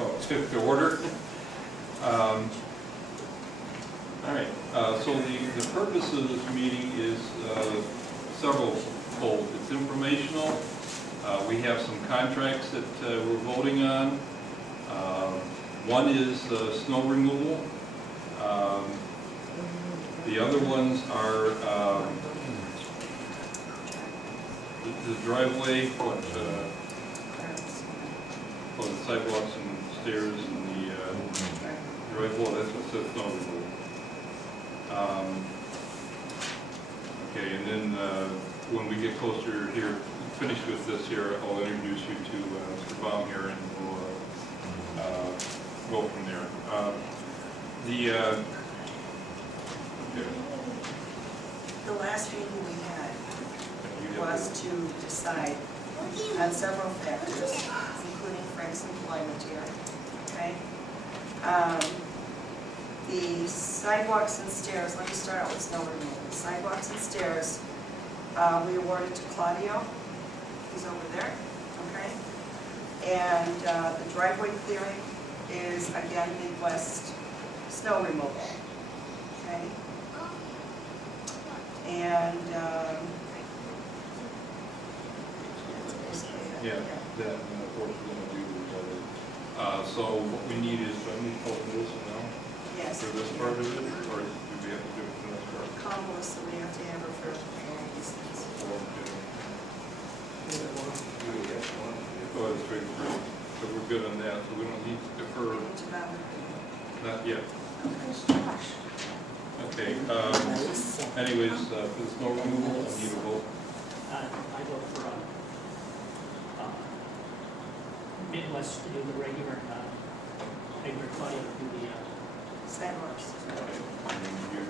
call it, to order. All right, so the purpose of this meeting is several fold. It's informational. We have some contracts that we're voting on. One is snow removal. The other ones are the driveway, the sidewalks and stairs and the driveway. That's what says snow removal. Okay, and then when we get closer here, finished with this here, I'll introduce you to Mr. Baum here, and we'll go from there. The last meeting we had was to decide on several factors, including Frank's employment here, okay? The sidewalks and stairs, let me start out with snow removal. Sidewalks and stairs, we awarded to Claudio, he's over there, okay? And the driveway clearing is, again, Midwest snow removal, okay? And yeah, that, and of course, we're going to do the other. So what we need is, I need to open this now? yes. For this part of it, or do we have to do it for this part? Call Melissa, we have to have her for all these things. Go ahead, straight through. So we're good on that, so we don't need to defer, not yet. Okay, anyways, for the snow removal, I need a vote. I vote for Midwest to do the regular, regular Claudio to do the Sidewalks.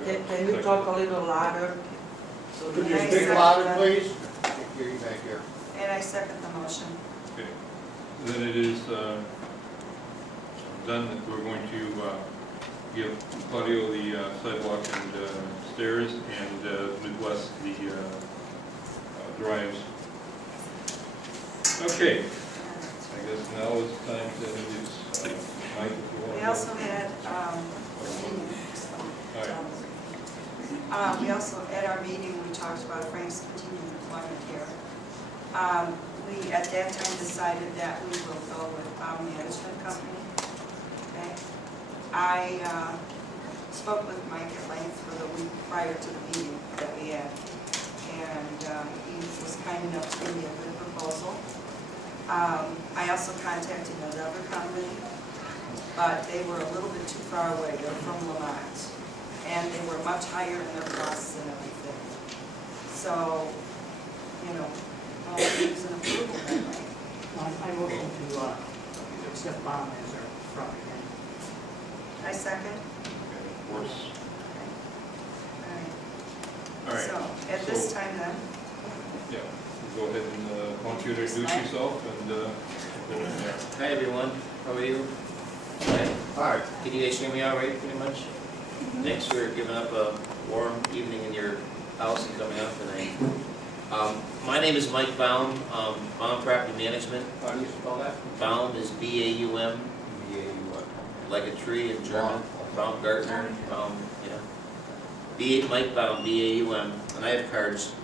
Can you talk a little louder? So Could you I speak second louder, that. please? I can't hear you back here. And I second the motion. Okay, then it is done that we're going to give Claudio the sidewalk and stairs, and Midwest the drives. Okay, I guess now it's time to introduce Mike, if you want. We also had, we also, at our meeting, we talked about Frank's continued employment here. We, at that time, decided that we will go with Baum Management Company, okay? I spoke with Mike at length for the week prior to the meeting that we had, and he was kind enough to give me a good proposal. I also contacted another company, but they were a little bit too far away. They're from Lamont, and they were much higher in their costs and everything. So, you know, all it needs an approval that way. I motion to accept Baum as our property manager. I second. Okay, of course. All All right. So, at this time then, Yeah, go ahead and why don't you introduce yourself and go from there. Hi everyone, how are you? Hi. Hi. Can you guys hear me all right, pretty much? Thanks for giving up a warm evening in your house and coming out tonight. My name is Mike Baum, Baum Property Management. How do you spell that? Baum is B-A-U-M, B-A-U-M. like a tree in German. Baumgartner, yeah. Mike Baum, B-A-U-M, and I have cards.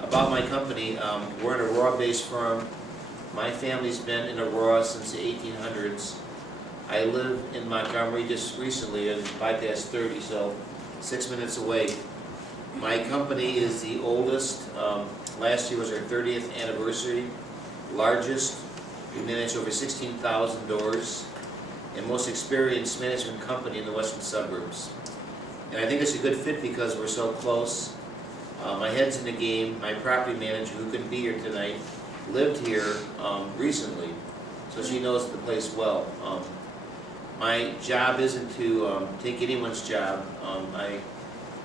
About my company, we're an Aurora-based firm. My family's been in Aurora since the 1800s. I live in Montgomery just recently and bypassed 30, so 6 minutes away. My company is the oldest. Last year was our 30th anniversary, largest. We manage over 16,000 doors, and most experienced management company in the western suburbs. And I think it's a good fit because we're so close. My head's in the game. My property manager, who couldn't be here tonight, lived here recently, so she knows the place well. My job isn't to take anyone's job. I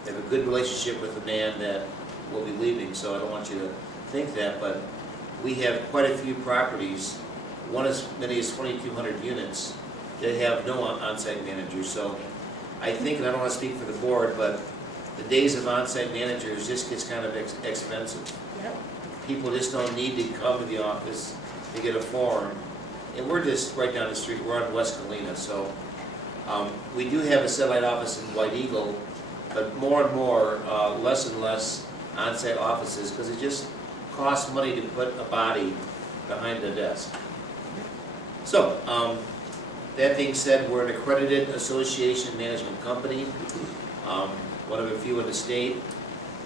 have a good relationship with the man that will be leaving, so I don't want you to think that, but we have quite a few properties, one as many as 2,200 units, that have no on-site manager. So I think, and I don't want to speak for the board, but the days of on-site managers just gets kind of expensive. yep, People just don't need to come to the office to get a form and we're just right down the street, we're on West Galena, so we do have a satellite office in White Eagle, but more and more, less and less on-site offices, because it just costs money to put a body behind the desk. So, that being said, we're an accredited association management company, one of a few in the state.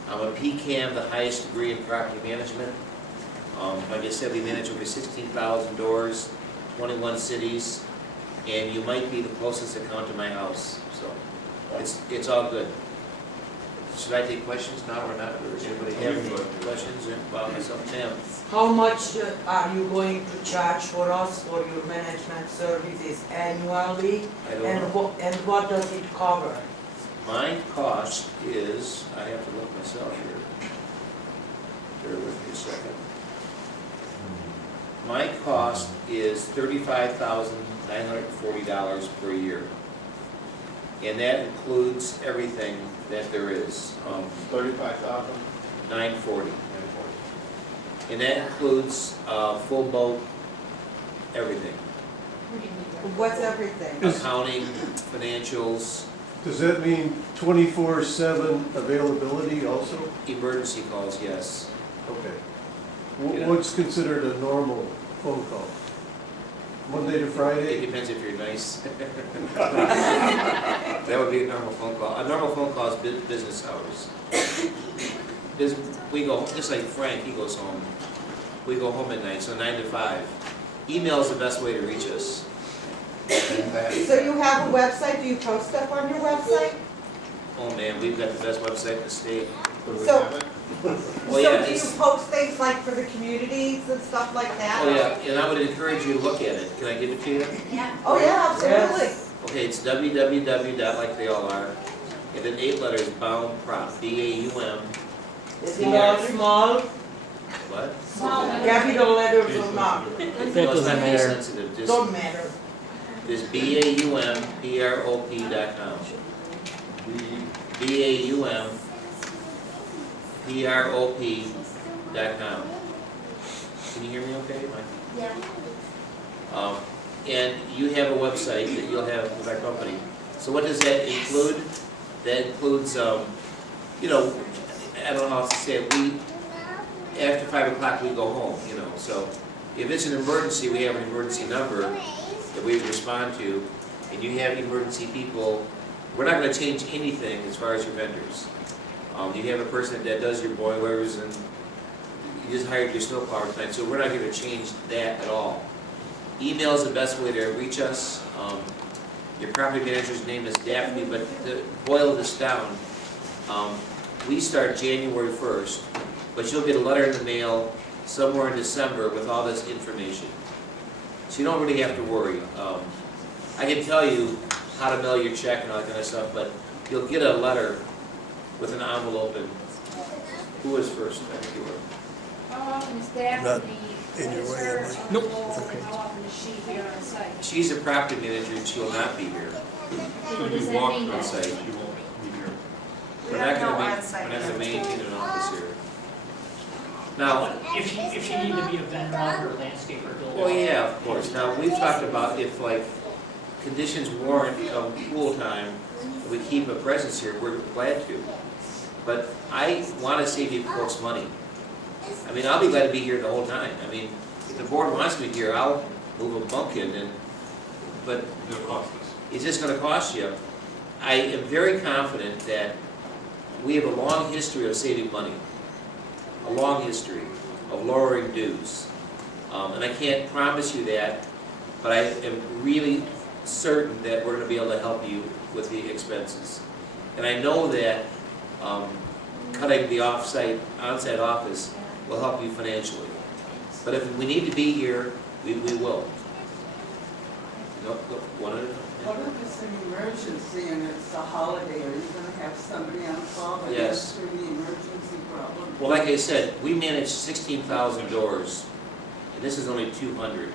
I'm a PCAM, the highest degree in property management. Like I said, we manage over 16,000 doors, 21 cities, and you might be the closest account to my house, so it's all good. Should I take questions now or not, or does anybody have any questions about myself, Tim? How much are you going to charge for us for your management services annually? I don't know. And what does it cover? My cost is, I have to look myself here. Bear with me a second. My cost is $35,940 per year. And that includes everything that there is. 35,000? 940. And that includes full boat, everything. What's everything? Accounting, financials, Does that mean 24/7 availability also? emergency calls, yes. Okay. Yeah. What's considered a normal phone call? Monday to It Friday? depends if you're nice. That would be a normal phone call. A normal phone call is business hours. We go, just like Frank, he goes home. We go home at night, so 9 to 5. Email is the best way to reach us. So you have a website, do you post stuff on your website? Oh man, we've got the best website in the state. So- Well, yeah, So do you it's, post things like for the communities and stuff like that? oh yeah, and I would encourage you to look at it. Can I give it to you? Oh, yeah, absolutely. Okay, it's www. Like they all are, and then 8 letters, Baum Prop, B-A-U-M. Is it all small, What? capital letters or not? No, it's not case sensitive, just, Don't matter. just BAUMPROP.com. BAUMPROP.com. Can you hear me okay, Mike? Yeah. And you have a website that you'll have with our company. So what does that include? That includes, you know, I don't know how else to say it, after 5 o'clock we go home, you know, so if it's an emergency, we have an emergency number that we respond to, and you have emergency people, we're not gonna change anything as far as your vendors. You have a person that does your boilers, and you just hired your snowplower tonight, so we're not gonna change that at all. Email is the best way to reach us. Your property manager's name is Daphne, but to boil this down, we start January 1st, but you'll get a letter in the mail somewhere in December with all this information. So you don't really have to worry. I can tell you how to mail your check and all that kind of stuff, but you'll get a letter with an envelope. And who was first? I think you were. How often is Daphne? in your way, am I? Nope. How often is she here on site? She's a property manager, and she'll not be here. She'll What be does that walking mean? on site, she won't be here. We're not gonna maintain an office here. Now, If she needed to be a vendor or a landscaper, builder. well, yeah, of course. Now, we've talked about if like conditions warrant come pool time, if we keep a presence here, we're glad to. But I wanna save you folks money. I mean, I'll be glad to be here the whole time. I mean, if the board wants me here, I'll move a bunk in, but It'll cost us. it's just gonna cost you. I am very confident that we have a long history of saving money, a long history of lowering dues. And I can't promise you that, but I am really certain that we're gonna be able to help you with the expenses. And I know that cutting the on-site office will help you financially. But if we need to be here, we will. No, one at a time. What if it's an emergency and it's a holiday, are you gonna have somebody on call that Yes. answering the emergency problem? Well, like I said, we manage 16,000 doors, and this is only 200.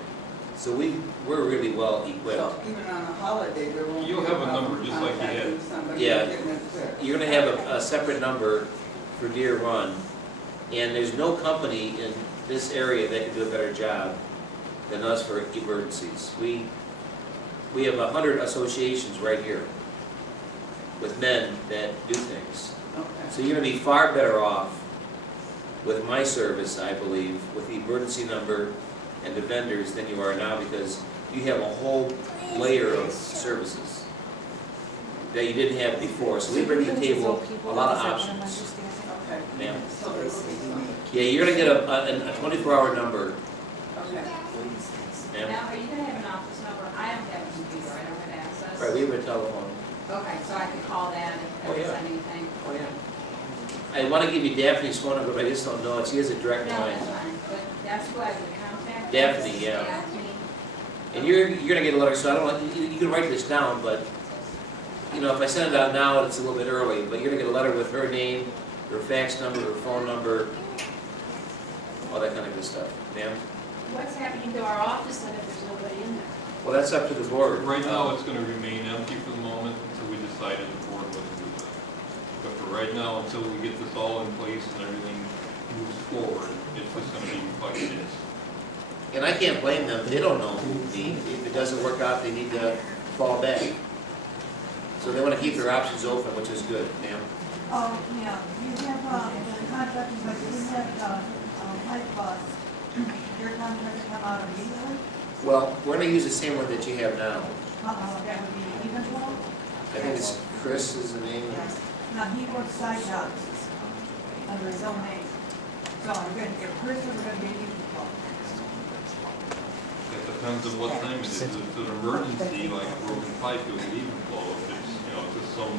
So we're really well equipped. So even on a holiday, there won't be You'll a have a problem number just like you had. contacting somebody Yeah. and getting it fixed. You're gonna have a separate number for Deer Run, and there's no company in this area that can do a better job than us for emergencies. We have 100 associations right here with men that do things. Okay. So you're gonna be far better off with my service, I believe, with the emergency number and the vendors than you are now, because you have a whole layer of services that you didn't have before. So we bring to the table a lot of options. Okay. Ma'am? So there will be some. Yeah, you're gonna get a 24-hour number, Okay. ma'am. Now, are you gonna have an office number? I don't have a computer, I don't have access. Right, we have a telephone. Okay, so I can call that if Oh, there's yeah. anything. Oh, yeah. I wanna give you Daphne's phone number, but I just don't know it. She has a direct No, line. that's fine, but that's who I would contact. Daphne, yeah. Daphne. And you're gonna get a letter, so I don't want, you can write this down, but, you know, if I send it out now, it's a little bit early, but you're gonna get a letter with her name, her fax number, her phone number, all that kind of good stuff. Ma'am? What's happening to our office then if there's nobody in there? Well, that's up to the board. Right now, it's gonna remain empty for the moment until we decide as a board what to do with it. But for right now, until we get this all in place and everything moves forward, it's just gonna be like it is. And I can't blame them, they don't know who need, if it doesn't work out, they need to fall back. So they wanna keep their options open, which is good, ma'am. Oh, yeah, you have, the contract, but you have, pipe bus, your contract to come out immediately? Well, we're gonna use the same one that you have now. That would be even flow? I think it's Chris is the name. Now, he works side jobs under his own name. So we're gonna get first, we're gonna get even flow. It depends on what time it is. If it's an emergency, like a broken pipe, it would even flow. If it's, you know, just some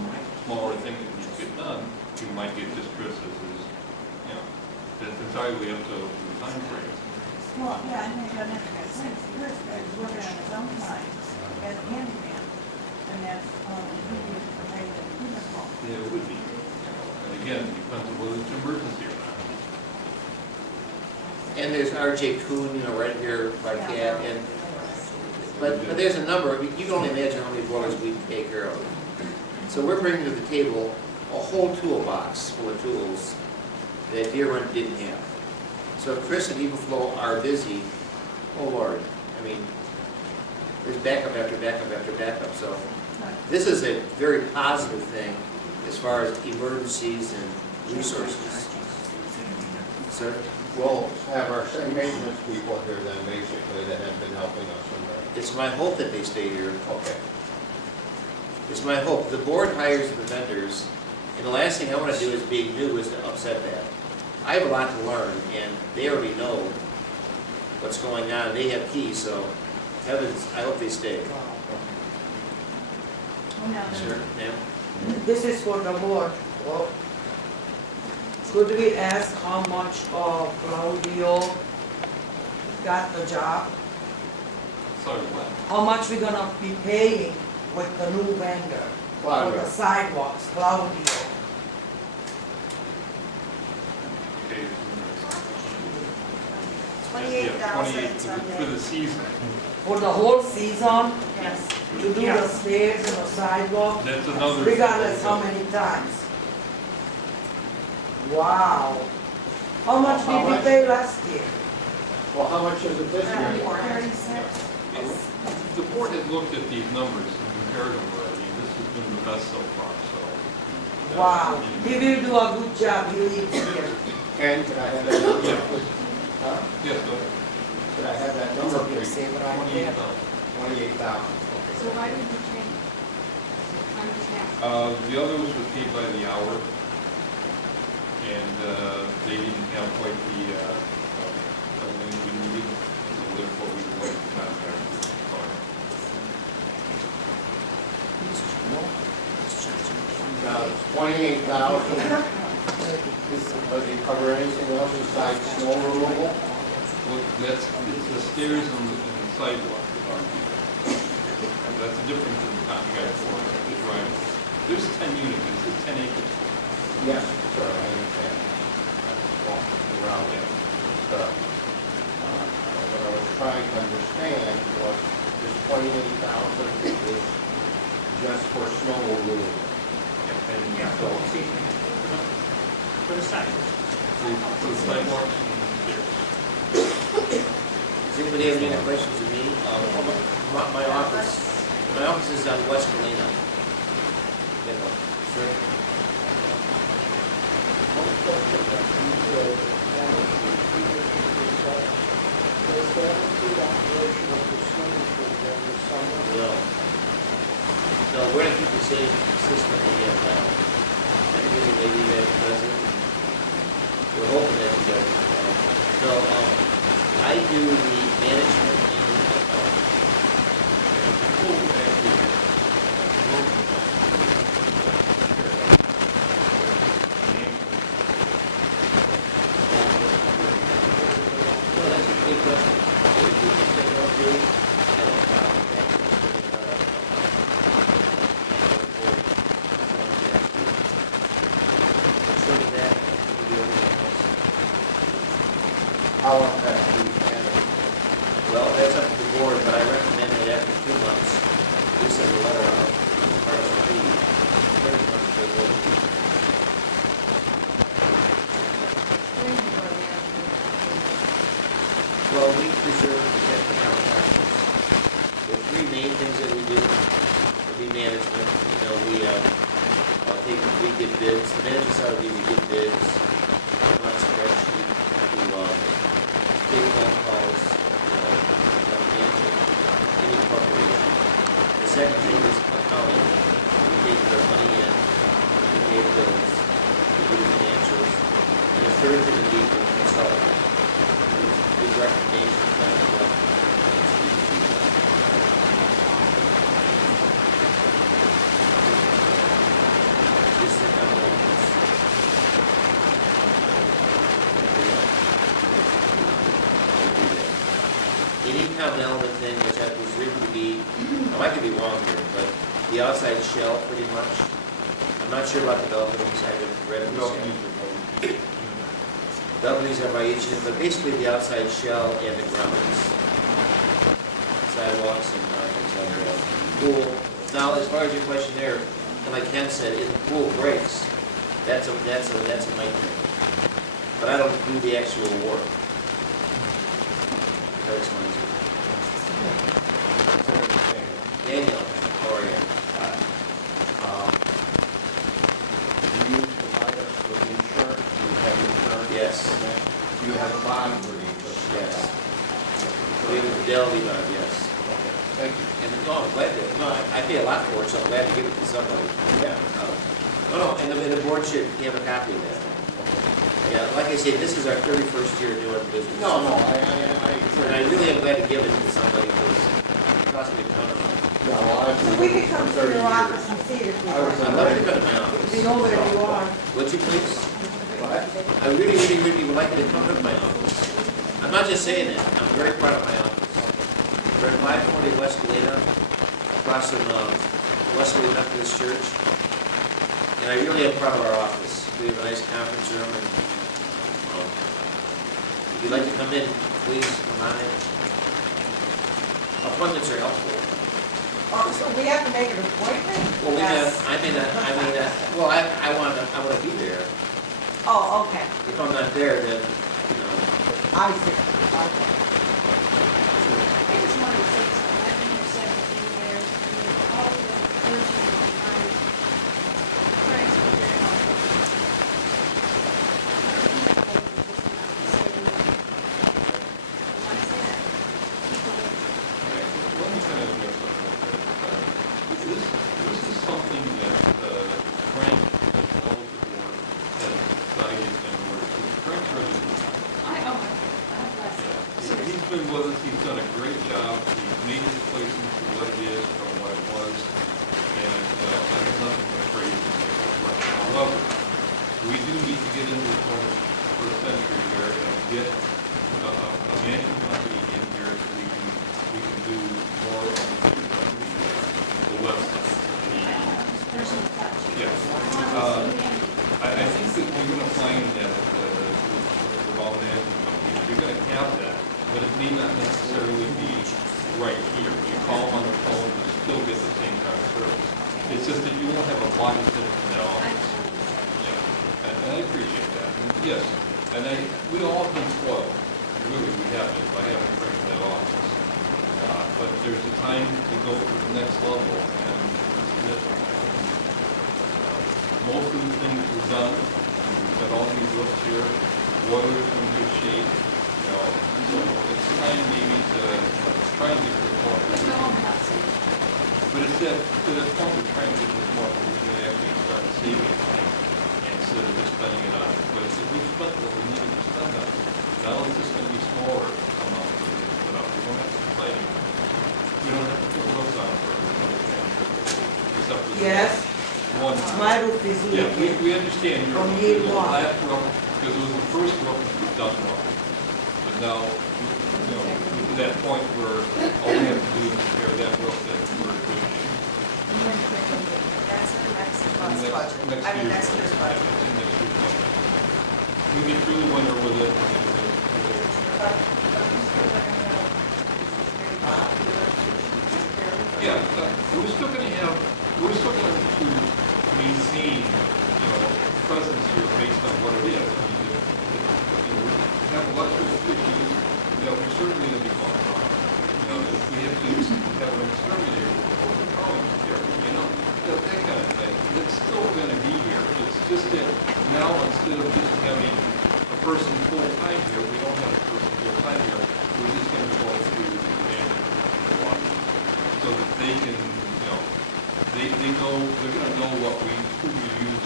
smaller thing that needs to get done, you might get just Chris as his, you know, that's entirely up to the time frame. Well, yeah, I think that makes sense. First, he's working on his own time as a handyman, and that's, he is providing even flow. Yeah, it would be. And again, it depends on whether it's an emergency or not. And there's RJ Kuhn, you know, right here by Cat, and, but there's a number, I mean, you can only imagine how many boilers we take care of. So we're bringing to the table a whole toolbox full of tools that Deer Run didn't have. So if Chris and Evenflow are busy, oh Lord, I mean, there's backup after backup after backup, so this is a very positive thing as far as emergencies and resources. Sir? We'll have our same maintenance people here then, basically, that have been helping us in the, It's my hope that they stay here. okay. It's my hope. The board hires the vendors, and the last thing I want to do as being new is to upset that. I have a lot to learn, and they already know what's going on. They have keys, so heavens, I hope they stay. Sure, ma'am? This is for the board. Well, could we ask how much Claudio got the job? Sorry, what? How much we gonna be paying with the new vendor for the sidewalks, Claudio? Okay. $28,000 For the season. For the whole season, Yes. to do the stairs and the sidewalk, That's another. regardless how many times? Wow. How much did we pay last year? Well, how much is it this year? 36. The board has looked at these numbers and compared them already. This has been the best so far, so. Wow, he will do a good job, he lives here. Ken, can I have that number? Yeah. Huh? Yes, go ahead. Can I have that number, please? 28,000. 28,000. So why did you change? I'm just asking. The others were paid by the hour, and they didn't have quite the, everything we needed, so therefore we went to contract with the client. Now, it's 28,000. Does he cover anything else besides snow removal? Well, it's the stairs and the sidewalk that are that's different than the contract for the driveway. There's 10 units, it's 10 acres. Yes, sir, I understand. Walking around it. What I was trying to understand was this 28,000 is just for snow removal. Yeah, So, for the sidewalks. For the sidewalks and the stairs. Does anybody have any questions of me? My office is on West Galena. Sir? One question that you would does that include operation of the swimming pool during the summer? No. No, we're gonna keep the same system we have now. I think there's a lady that does it. We're hoping that she does it. So, I do the management and Full activity. well, that's a good question. If you think they don't do, I don't know. Sort of that, we do everything else. How long has to be handled? Well, that's up to the board, but I recommend that after 2 months, we send a letter out, as part of the fee. Very much for the- Well, we preserve and protect the town records. The 3 main things that we do would be management. You know, we get bids, the management side would be we get bids, come on a spreadsheet, do, big phone calls, any corporation. The second thing is accounting. We take their money in, we pay bills, we do the financials. And the third thing would be to consult. We do recommendations on what needs to be done. This is the kind of like this. Any common element thing, which I presume to be, I might be wrong here, but the outside shell, pretty much. I'm not sure about the balconies, I haven't read this. Balconies are by each, but basically the outside shell and the grounds. Sidewalks and things like that. Pool. Now, as far as your question there, and like Ken said, if the pool breaks, that's a my thing. But I don't do the actual work. That explains it. Daniel, how are you? Do you provide us with insurance? Do you have insurance? Yes. Do you have a bond for the insurance? Yes. We have a fidelity bond, yes. Okay, thank you. And no, I'm glad to, no, I pay a lot for it, so I'm glad to give it to somebody. Yeah. No, and the board should have a copy of that. Yeah, like I said, this is our 31st year doing business. No, And I really am glad to give it to somebody because it cost me a ton of money. Yeah, well, I've So been we with could you come for to 30 your years. office and see it if we I was want. I'd love to come to my office. We know where you are. Would you please? What? I really would like you to come to my office. I'm not just saying that, I'm very proud of my office. We're at 540 West Galena, across from Wesley Methodist Church. And I really am proud of our office. We have a nice conference room and if you'd like to come in, please come on in. Appointments are helpful. Oh, so we have to make an appointment? Well, Yes. well, I want to be there. Oh, okay, If I'm not there, then, you know. I see, okay. I just wanted to say something, I've been here 17 years, and all of the clergy and friends were very helpful. I want to say that, people would Let me kind of address something. This is something that Frank and all of the board has decided in order to, Frank's ready to move. God bless you. He's been with us, he's done a great job, he's made this place into what it is from what it was, and I have nothing but praise and thanks. However, we do need to get into the 21st century here and get a management company in here so we can do more of the website. Personal touch. Yes. I think that you're going to find that with all management companies, you're going to have that, but it may not necessarily be right here. You call them on the phone, you still get the same kind of service. It's just that you won't have a body sitting in that office. Yeah, and I appreciate that. And yes, and we all have been spoiled. really, we have to bring that office. But there's a time to go to the next level, and this is it. Most of the things are done. We've got all these roofs here, boilers in good shape, you know, so it's time maybe to try and get to the point. There's no one else. But it's that, to that point, we're trying to get to the point where we can actually start saving money instead of just spending it on it. But if we spent what we needed to spend on it, now it's just gonna be smaller amount that we can put up. We don't have to fight it. We don't have to put roofs on for everybody. Except for Yes, one. my roof is Yeah, leaking. we understand your, From year the one. last roof, because it was the first roof that was done wrong. But now, you know, to that point where all we have to do is repair that roof, that we're in good shape. That's in next month's Next- budget, next I mean, year's next year's budget. Yeah, it's in next year's budget. We get through the winter with it, and But we still are gonna have, yeah, we're still gonna have, we're still going to maintain, you know, presence here based on what it is. I mean, if you know, we have electrical issues, you know, we're certainly gonna be calling on. You know, if we have to have an exterminator or a calling here, you know, that kind of thing, it's still gonna be here. It's just that now, instead of just having a person full-time here, we don't have a person full-time here, we're just gonna go through the management one, so that they can, you know, they know, they're gonna know what we, who we use.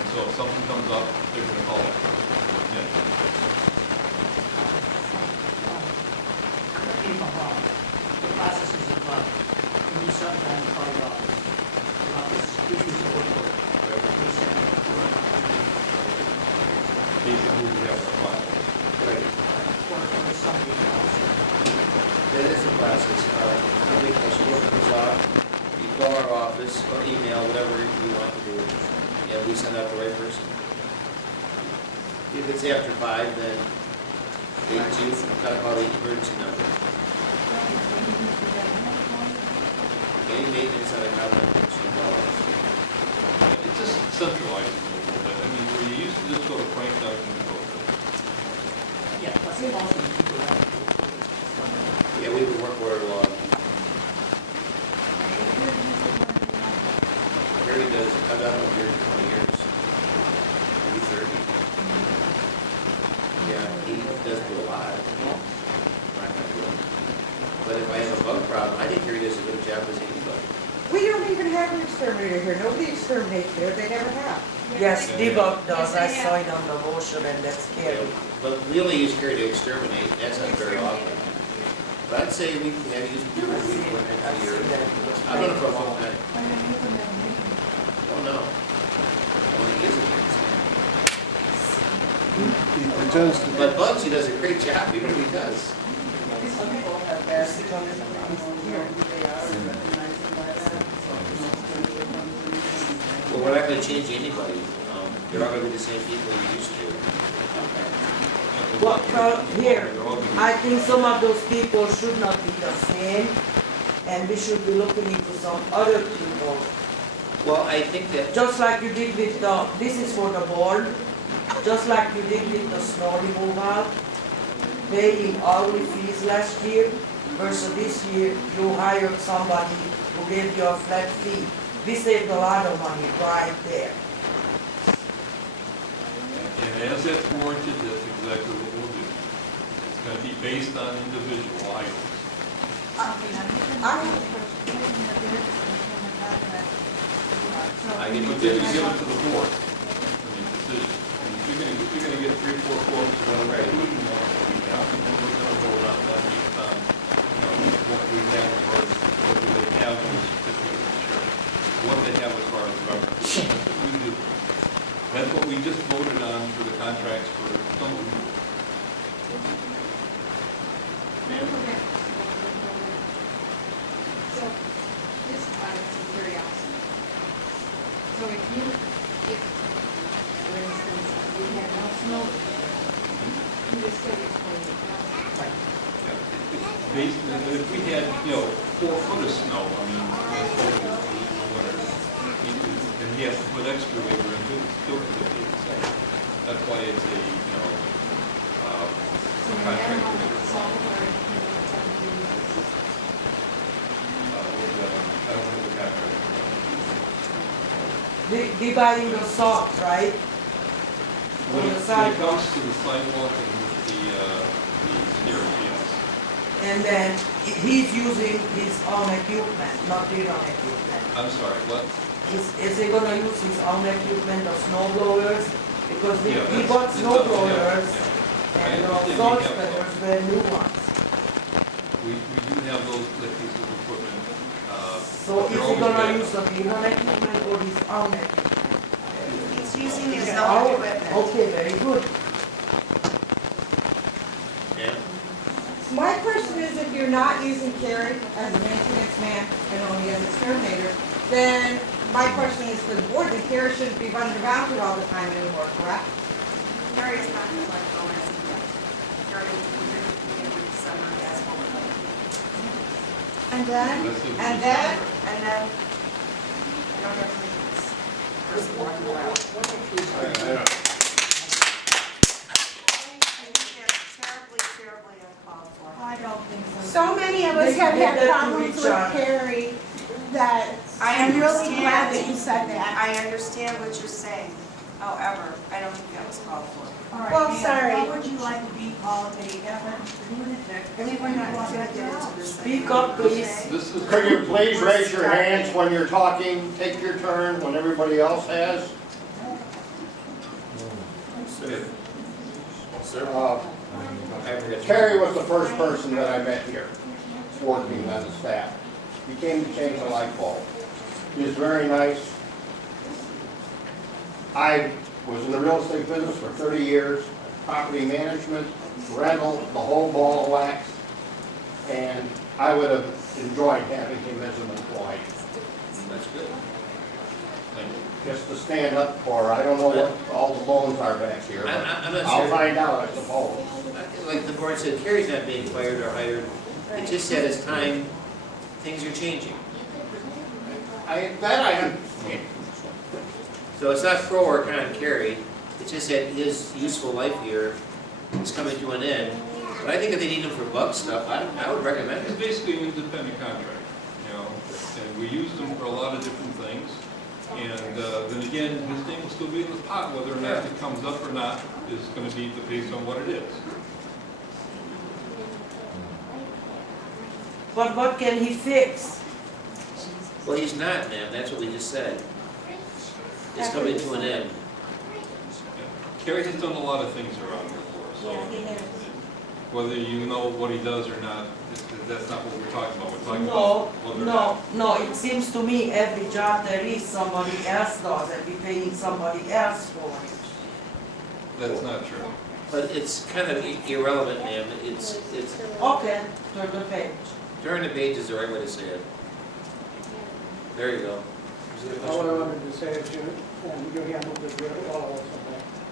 And so if something comes up, they're gonna call that person. Yeah. Correct me if I'm wrong, the process is above, we sometimes call it off. This is the work order. We send it to work. Based on who we have in our file. Right. Or somebody else. That is a process. Somebody comes off, you call our office or email, whatever you want to do, and we send out the right person. If it's after 5, then they do, gotta call the emergency number. Any maintenance on a government, $2. It just centralizes it a little bit. I mean, where you used to just go to Frank Doug and go to. Yeah, plus they also keep around. Yeah, we would work order log. Gary does, I've done it here 20 years, maybe 30. Yeah, he does do a lot. I'm not gonna do it. But if I have a bug problem, I think Gary does a good job as anybody. We don't even have an exterminator here, nobody exterminates here, they never have. Yes, Debug does, I saw it on the motion and that's scary. But we only use Gary to exterminate, that's not very often. But I'd say we can have used people I've for seen a year. that. I've done it for a long time. Oh, no. Well, he is a He pretends to, But Bugsy does a great job, he really does. Some people have asked, you know, who they are and recognizing by that. Well, we're not gonna change anybody. They're all gonna be the same people you used to. Well, here, I think some of those people should not be the same, and we should be looking into some other people. Well, I think that, Just like you did with the, this is for the board, just like you did with the snow removal, paying hourly fees last year, versus this year, you hired somebody who gave you a flat fee. We saved a lot of money right there. And as that's warranted, that's exactly what we'll do. It's gonna be based on individual items. I You know, then you give it to the board, I mean, decision. And if you're gonna get 3, 4 quotes, Right. including one, we have, and then we're gonna vote on that based on, you know, what we have as far as, what do they have in the certificate of insurance, what they have as far as records. That's what we do. That's what we just voted on for the contracts for some of them. So, this out of some curiosity. So if, for instance, we had no snow, you would still get $28,000. Based, if we had, you know, 4 foot of snow, I mean, over the winter, and he has to put excavator in, it's still gonna be the same. That's why it's a, you know, So no matter how much salt or anything like that you use, I don't have the contract. They buying the salt, right? When On it the comes sidewalk. to the sidewalk and with the stairs, yes. And then he's using his own equipment, not their own equipment. I'm sorry, what? Is he gonna use his own equipment, the snow blowers? Because he Yeah, he that's- bought it's snow up to him, blowers yeah. and I understand salt we have spreaders were new ones. We do have those pieces of equipment. So but is they're he always gonna bad. use the their own equipment or his own equipment? He's using his Oh, own equipment. okay, very good. Ma'am? My question is, if you're not using Carrie as a maintenance man and only as a exterminator, then my question is for the board, that Carrie shouldn't be running around here all the time anymore, correct? Gary is not going to let go as of yet. Gary will be here at the beginning of December as well. And then, That's the- and then, And then, I don't have to leave this person walking around. I think that's terribly, terribly uncalled for. I don't think so. so many of us have Give that had to problems with Richard. Carrie that I I'm really glad understand. that you said that. I understand what you're saying. However, I don't think that was called for. All right, Well, ma'am, sorry. What would you like to be called, a lunatic? Everyone not to get into this. Speak up, please. This is. Could you please raise your hands when you're talking, take your turn when everybody else has? Sir? Uh, I forget. Carrie was the first person that I met here, working on the staff. He came to change the light bulb. He was very nice. I was in the real estate business for 30 years, property management, rental, the whole ball of wax, and I would have enjoyed having him as an employee. That's good. Thank you. Just to stand up for, I don't know what all the bones are back here, but I'm not I'll sure. find out, I suppose. Like the board said, Carrie's not being fired or hired. It just said as time, things are changing. That I understand. So it's not pro or con Carrie, it's just that his useful life here is coming to an end. But I think if they need him for bug stuff, I would recommend It's it. basically an independent contractor, you know, and we used him for a lot of different things. And then again, his name will still be in the pot, whether or not it comes up or not is going to be based on what it is. But what can he fix? Well, he's not, ma'am, that's what we just said. It's coming to an end. Kerry has done a lot of things around here for us, so whether you know what he does or not, that's not what we're talking about. We're talking No, about whether or not. no, it seems to me every job there is, somebody else does, and we're paying somebody else for it. That's not true. But it's kind of irrelevant, ma'am. It's, Okay, turn the page. turn the page is the right way to say it. There you go. Is there a All I question? wanted to say is, and you handled it really well also,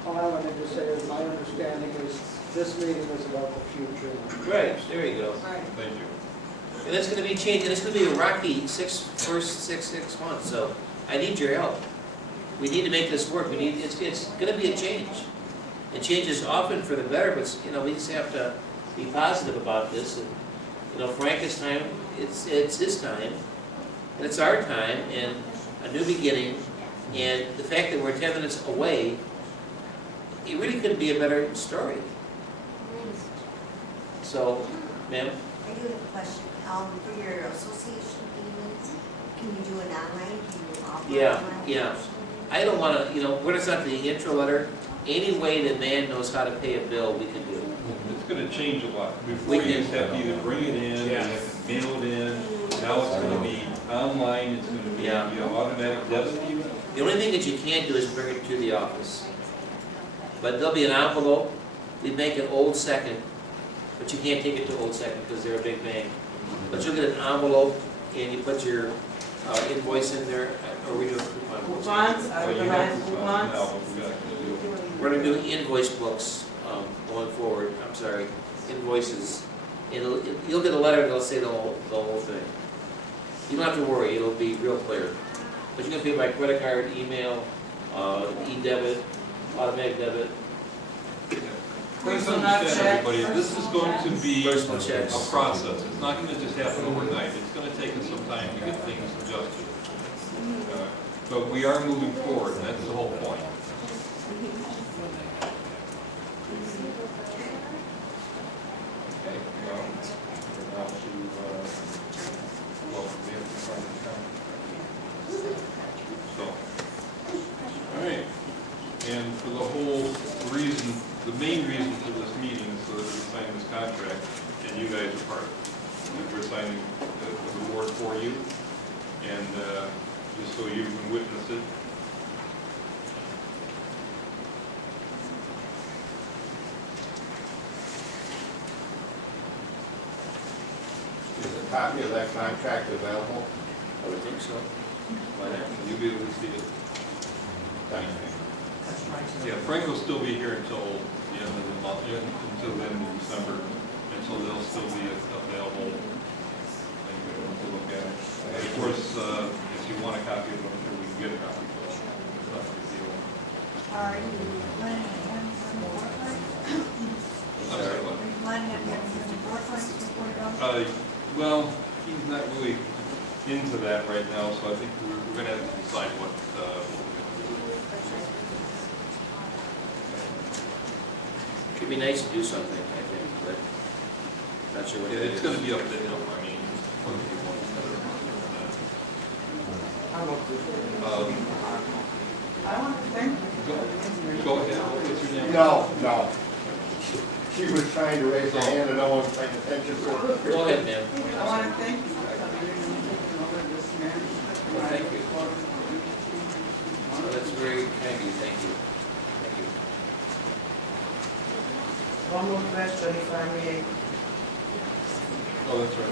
all I wanted to say is my understanding is this meeting is about the future. Right, there you go. Thank you. And it's gonna be changing, it's gonna be a rocky first six months, so I need your help. We need to make this work, it's gonna be a change. And change is often for the better, but, we just have to be positive about this. And, Frank is time, it's his time, and it's our time, and a new beginning. And the fact that we're 10 minutes away, it really couldn't be a better story. So, ma'am? I do have a question. For your association payments, can you do it online? Can you offer online? Yeah. I don't wanna, when it's not the intro letter, any way the man knows how to pay a bill, we can do. It's going to change a lot. Before We you can- used to have to either bring it in, you have to mail it in. Now it's going to be online, it's going to be Yeah. automatic debit even. The only thing that you can't do is bring it to the office. But there'll be an envelope, we make an Old Second, but you can't take it to Old Second because they're a big bank. But you'll get an envelope and you put your invoice in there, or we do a coupon. Coupons, Well, you advertise have coupons coupons. now, but we got to do. We're gonna do invoice books going forward, invoices. You'll get a letter that'll say the whole thing. You don't have to worry, it'll be real clear. But you're gonna pay by credit card, email, e-debit, automatic debit. Please Personal understand, check. everybody, this is going to be Personal checks. a process. It's not going to just happen overnight. It's going to take us some time to get things adjusted. But we are moving forward, and that's the whole point. Okay, well, we're now to, well, we have to sign the contract. So, all right. And for the whole reason, the main reason for this meeting is so that we can sign this contract, and you guys are part of it. And we're signing the award for you, and just so you can witness it. Is a copy of that contract available? I would think so. Why not? You'll be able to see it. Thank you. Yeah, Frank will still be here until the end of the month, until the end of December, and so they'll still be available. Anybody wants to look at it. And of course, if you want a copy of it, I'm sure we can get a copy of it. It's not a big deal. Are you planning on some more things? I'm sorry, what? Are you planning on getting some more things before you go? Well, he's not really into that right now, so I think we're going to have to decide what we're going to do. It'd be nice to do something, I think, but not sure what it Yeah, is. it's going to be up to him. I mean, what he wants to do. I want to thank you. Go ahead. What's your name? No. She was trying to raise her hand and no one was paying attention to her. Go ahead, ma'am. I want to thank you for coming in and taking over this management. Well, thank you. Well, that's very kind of you, thank you. Thank you. One more question, if I may. Oh, that's right.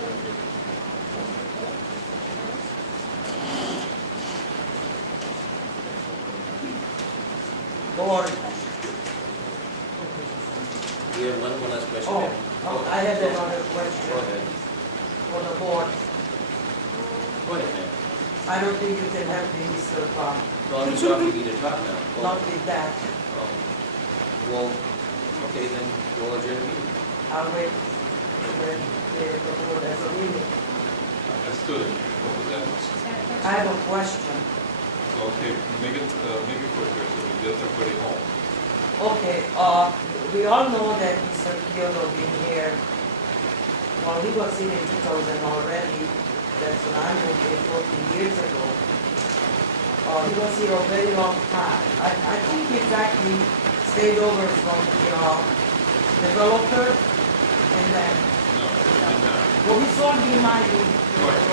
Board, You have one last question, oh, ma'am? I have another Go question ahead. for the board. Go ahead, ma'am. I don't think you can help me, Mr. Palm, Well, I'm just offering you to talk now. Go not ahead. with that. Oh. Well, okay, then we'll adjourn the meeting. I'll wait when the board has a meeting. I stood. What was that? I have a question. Okay, make it quicker so we get everybody home. Okay, we all know that Mr. Kyoto been here, well, he was here in 2000 already, that's when I moved here 14 years ago. He was here a very long time. I think in fact he stayed over from the developer and then, No, it did not. well, he sold me my. Right.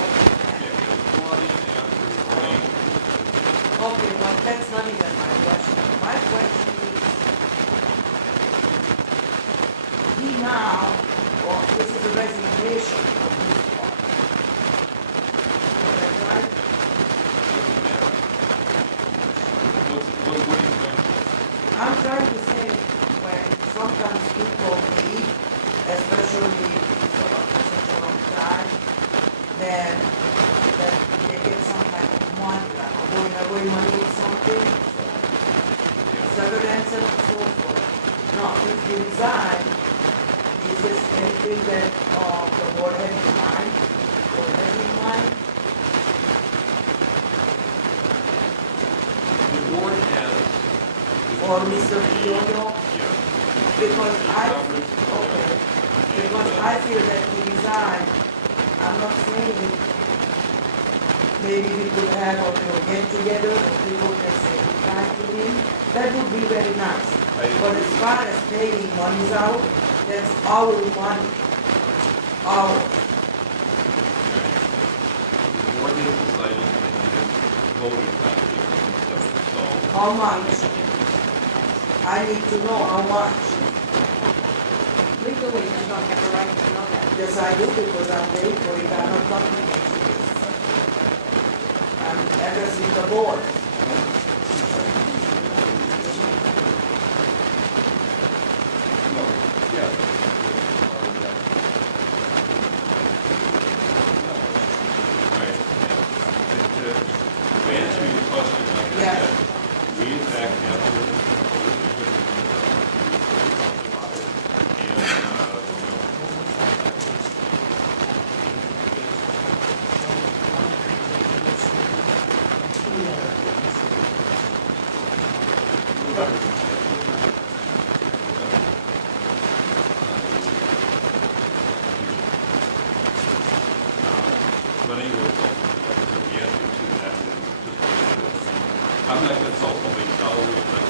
Yeah, it's flooding after rain. Okay, well, that's not even my question. My question is, he now, or this is a resignation from his part. Is that right? What are you trying to say? I'm trying to say, when sometimes people leave, especially for such a long time, then they get some kind of money, like a going away money or something, severance and so forth. Now, if you resign, is this anything that the board has in mind, or has in mind? The board has. Or Mr. Kyoto? Yeah. Because Conference. okay, because I feel that he resigned, I'm not saying maybe we could have a little get together, or people can say goodbye to him, that would be very nice. But as far as paying monies out, that's our money, ours. The board has decided and has voted not to give them severance, so. How much? I need to know how much. Legally, you don't have the right to know that. Yes, I do, because I'm paid for it, I'm not talking against this. I'm addressing the board. No, yeah. Right. To answer your question, like I said, we in fact have But anyway, so the answer to that is just, I'm not gonna tell somebody's salary, I'm not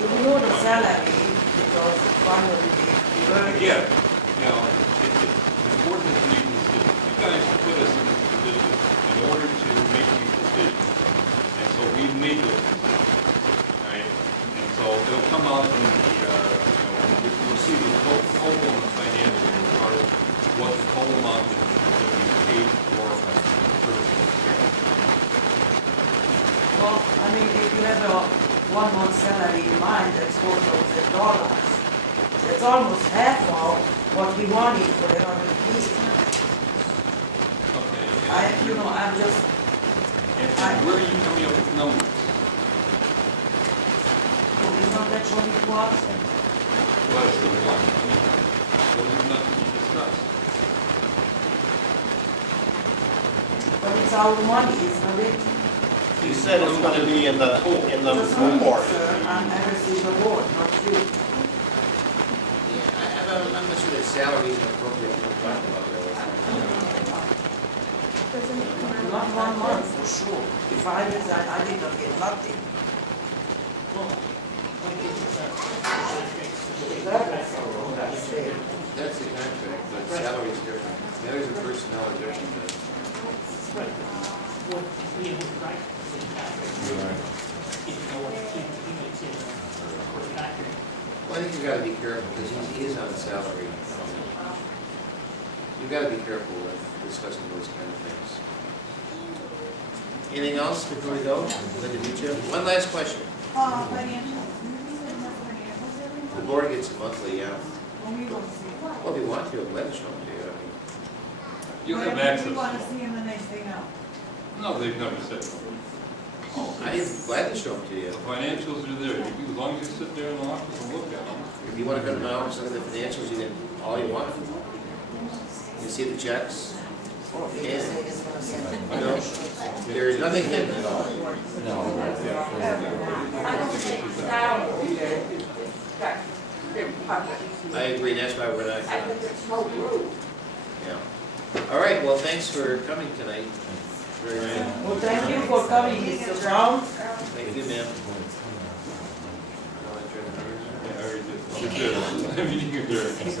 You know the salary, because finally we learn. again, you know, it's important to make decisions. You guys put us in this position in order to make these decisions. And so we've made those decisions, right? And so it'll come out in the, you'll see the total and the financial part of what the total amount is that we paid for services. Well, I mean, if you have a 1 month salary in mind, that's $4,000. That's almost half of what we wanted for another year. Okay. I'm just, And where are you coming up with numbers? it's not that what it was. Well, it's the one. Those are not to be discussed. But it's our money, it's not it. You said it's gonna be in the Just report. sir, I'm receiving the board, not you. Yeah, I'm not sure that salary is appropriate to talk about that. Not 1 month, for sure. If I resign, I did not get nothing. That's fair. That's the contract, but salary is different. Matters of personnel are different than. Right. What we would like to see Patrick, if you know what he makes in for the factory. Well, I think you've got to be careful, because he is on a salary. You've got to be careful with discussing those kind of things. Anything else before we go? Good to meet you. One last question. Financial. You said no financials every The month? board gets monthly, Well, we will see. well, if you want to, I'm glad to show them to you. I mean, You have Whatever access. we want to see them and they say no. No, they've never said so. I'm glad to show them to you. The financials are there. As long as you sit there in the office and look at them. If you want to come to my office and look at the financials, you can, all you want. You see the checks? Or if you say it's gonna send it. No, there is nothing hidden at all. I agree, that's why we're not. Yeah. All right, well, thanks for coming tonight. Very nice. Well, thank you for coming, Mr. Brown. Thank you, ma'am. Yeah, I already did. You did. I mean, you did. It's,